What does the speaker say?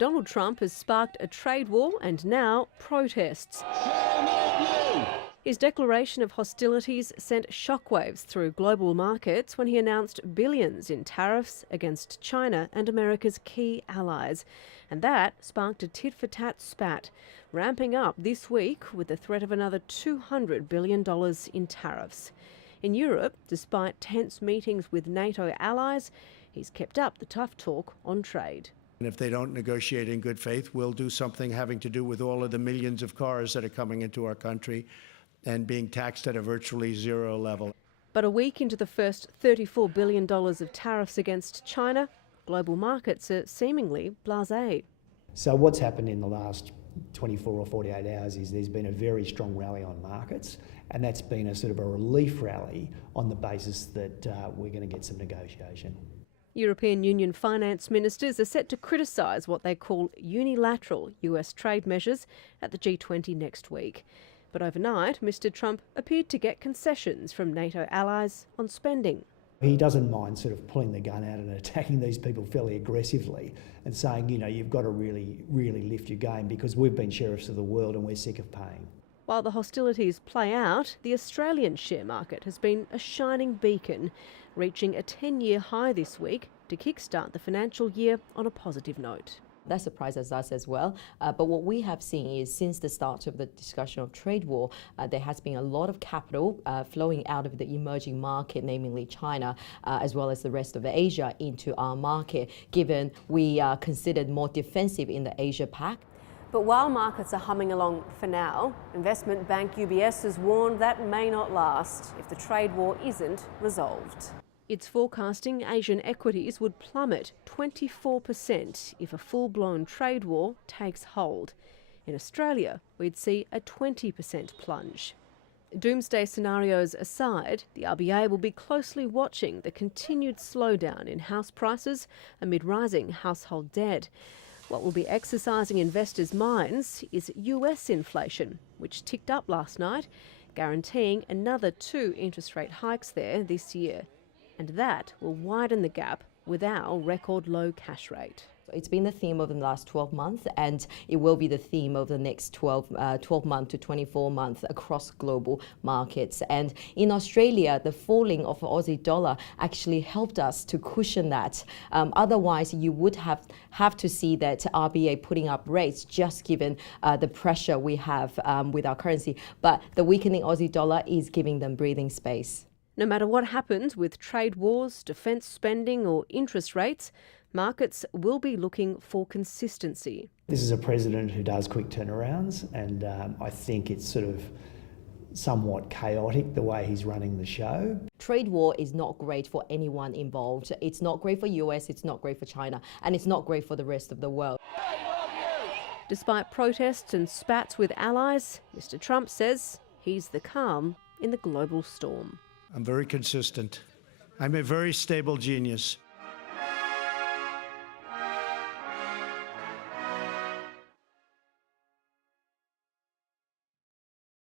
Donald Trump has sparked a trade war and now protests. His declaration of hostilities sent shockwaves through global markets when he announced billions in tariffs against China and America's key allies. And that sparked a tit-for-tat spat, ramping up this week with the threat of another $200 billion in tariffs. In Europe, despite tense meetings with NATO allies, he's kept up the tough talk on trade. And if they don't negotiate in good faith, we'll do something having to do with all of the millions of cars that are coming into our country and being taxed at a virtually zero level. But a week into the first $34 billion of tariffs against China, global markets are seemingly blasé. So what's happened in the last 24 or 48 hours is there's been a very strong rally on markets, and that's been a sort of a relief rally on the basis that we're going to get some negotiation. European Union finance ministers are set to criticise what they call unilateral US trade measures at the G20 next week. But overnight, Mr Trump appeared to get concessions from NATO allies on spending. He doesn't mind sort of pulling the gun out and attacking these people fairly aggressively and saying, you know, you've got to really lift your game because we've been sheriffs of the world and we're sick of paying. While the hostilities play out, the Australian share market has been a shining beacon, reaching a 10-year high this week to kickstart the financial year on a positive note. That surprises us as well. But what we have seen is since the start of the discussion of trade war, there has been a lot of capital flowing out of the emerging market, namely China, as well as the rest of Asia, into our market, given we are considered more defensive in the Asia Pac. But while markets are humming along for now, investment bank UBS has warned that may not last if the trade war isn't resolved. It's forecasting Asian equities would plummet 24% if a full-blown trade war takes hold. In Australia, we'd see a 20% plunge. Doomsday scenarios aside, the RBA will be closely watching the continued slowdown in house prices amid rising household debt. What will be exercising investors' minds is US inflation, which ticked up last night, guaranteeing another 2 interest rate hikes there this year. And that will widen the gap with our record low cash rate. It's been the theme over the last 12 months, and it will be the theme over the next 12 months to 24 months across global markets. And in Australia, the falling of the Aussie dollar actually helped us to cushion that. Otherwise, you would have to see that RBA putting up rates just given the pressure we have with our currency. But the weakening Aussie dollar is giving them breathing space. No matter what happens with trade wars, defence spending or interest rates, markets will be looking for consistency. This is a president who does quick turnarounds, and I think it's sort of somewhat chaotic the way he's running the show. Trade war is not great for anyone involved. It's not great for US, it's not great for China, and it's not great for the rest of the world. Despite protests and spats with allies, Mr Trump says he's the calm in the global storm. I'm very consistent. I'm a very stable genius.